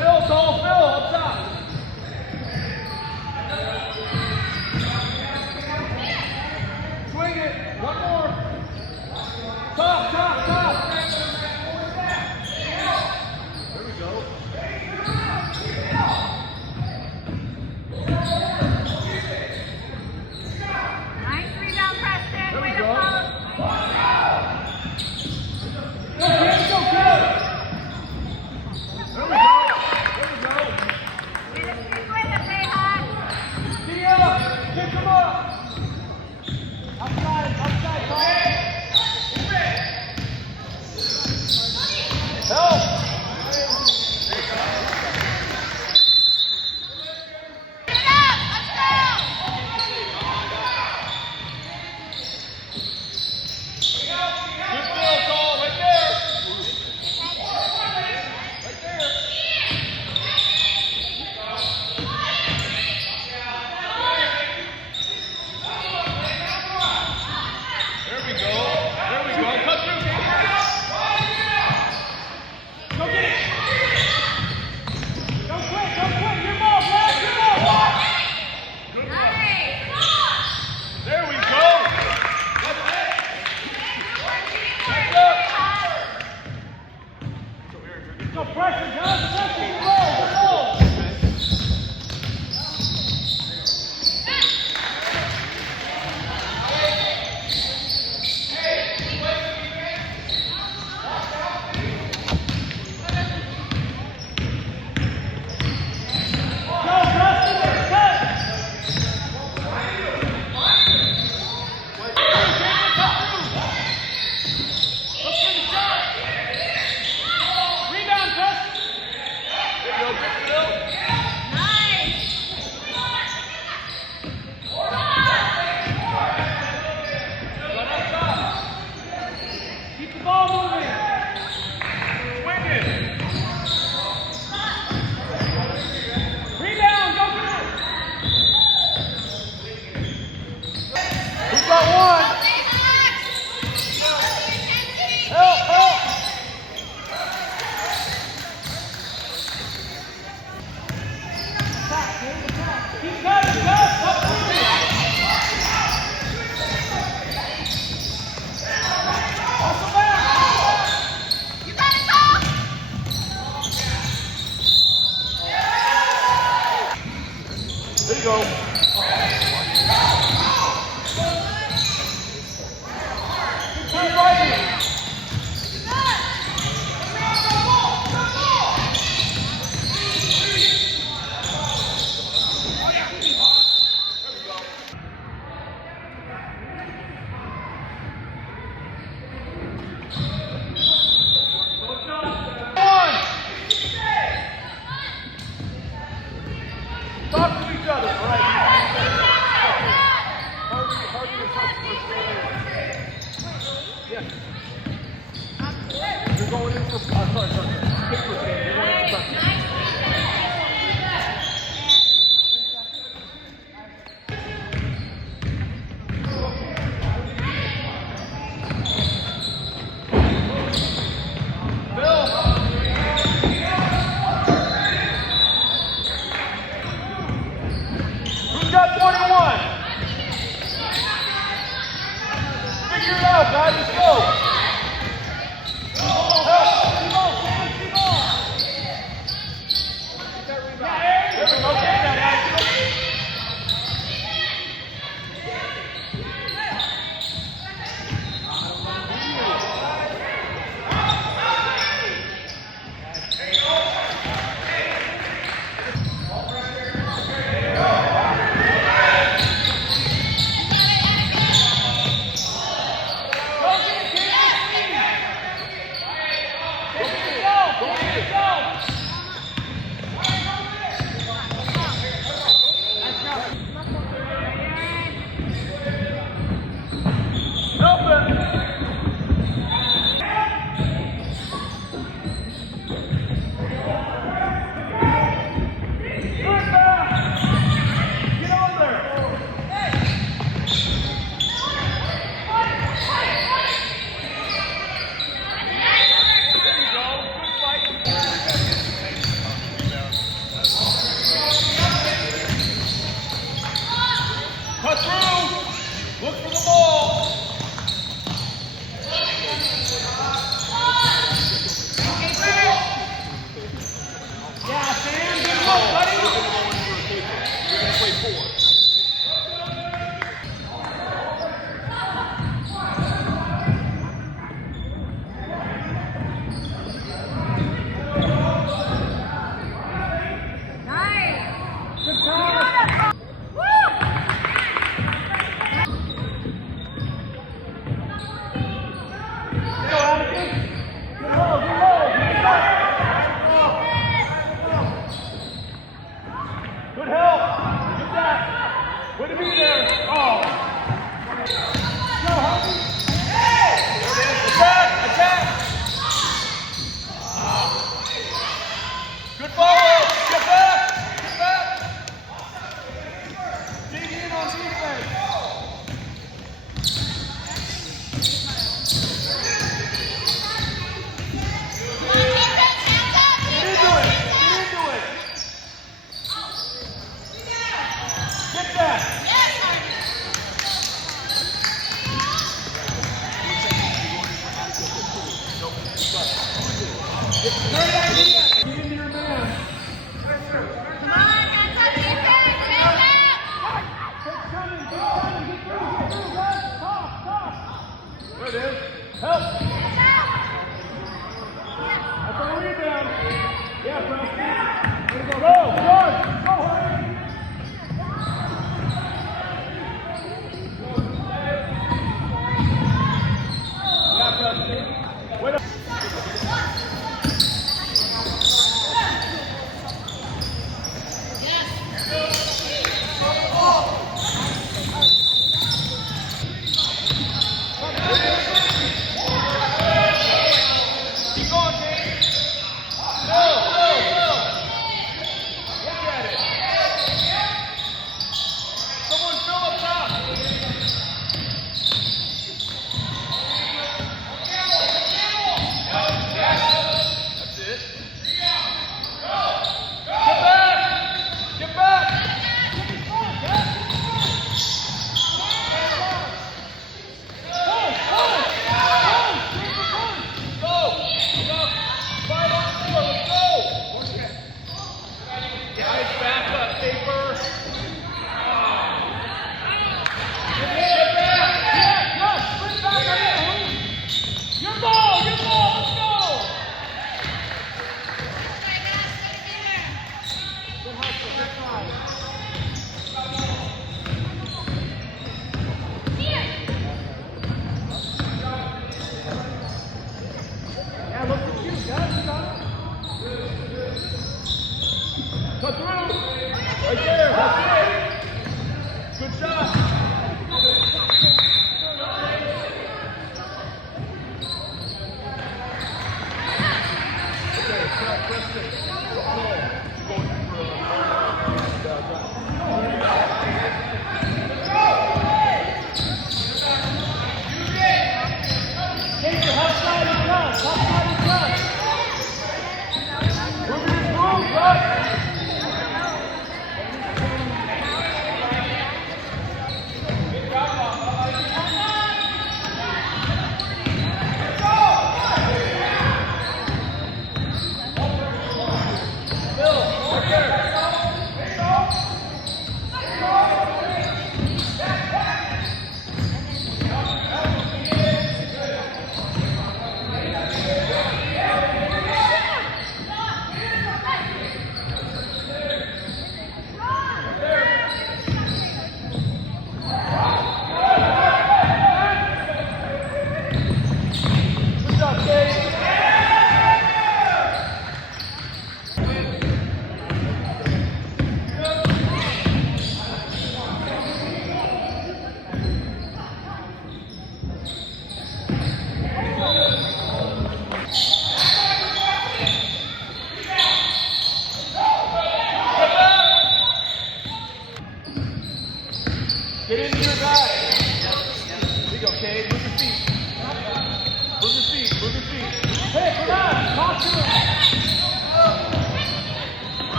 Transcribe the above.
Phil, tall Phil, up top. Swing it. One more. Top, top, top. There we go. Nice rebound, Preston. There we Way to go. follow. Go, kid, go, kid. There we go. There we go. Way to stick with it, Bayhawk. Tee up. Kick him up. Outside, outside, Tom. Help. Get it up. Let's go. Good Phil, tall, right there. Right there. There we go. There we go. Cut through, Gabe. Go get it. Don't quit. Don't quit. Your ball, Brad. Your ball. Good ball. Nice. There we go. That's it. That's up. No pressure, John. Pressure. Good ball. Good ball. Go, Preston. Let's cut. Let's get the shot. Rebound, Preston. There you go, good Phil. Nice. Run up top. Keep the ball moving. Swing it. Rebound, go get it. Who's got one? Help, help. Keep cutting, cut, cut through. Hustle back. You got it, Tom. There you go. Keep fighting. One. Talk to each other, all right? Hurry your customers. Yeah. You're going in for, sorry. Kickers game. You're going in for Phil. Who's got 21? Figure it out, guys. Let's go. Help. to be there. Oh. Go, Harvey. Attack! Attack! Good forward! Get back! Get back! Dig in on defense. Get into it! Get into it! Get that! Great idea! Get into your man. Come on, get that defense. Get that. Keep coming, get through, guys. Tough. There it is. Help. That's a rebound. Yeah, Preston. Way to go. Go, George. Go, Harvey. Yeah, Preston. Way to keep going, Kate. Go. Look at it. Someone fill up top. That's it. Get back. Go. Fight on the floor. Let's go. Nice backup, Paper. Get back. Yeah, sprint back on you. Your ball. Let's go. Good hustle. Good try. Yeah, look at you, guys. You got it. Cut through. Right there. That's it. Good shot. Okay, Scott Preston. Take your hot side and cross. Hot side and cross. Move it, move, right? Bill, right there.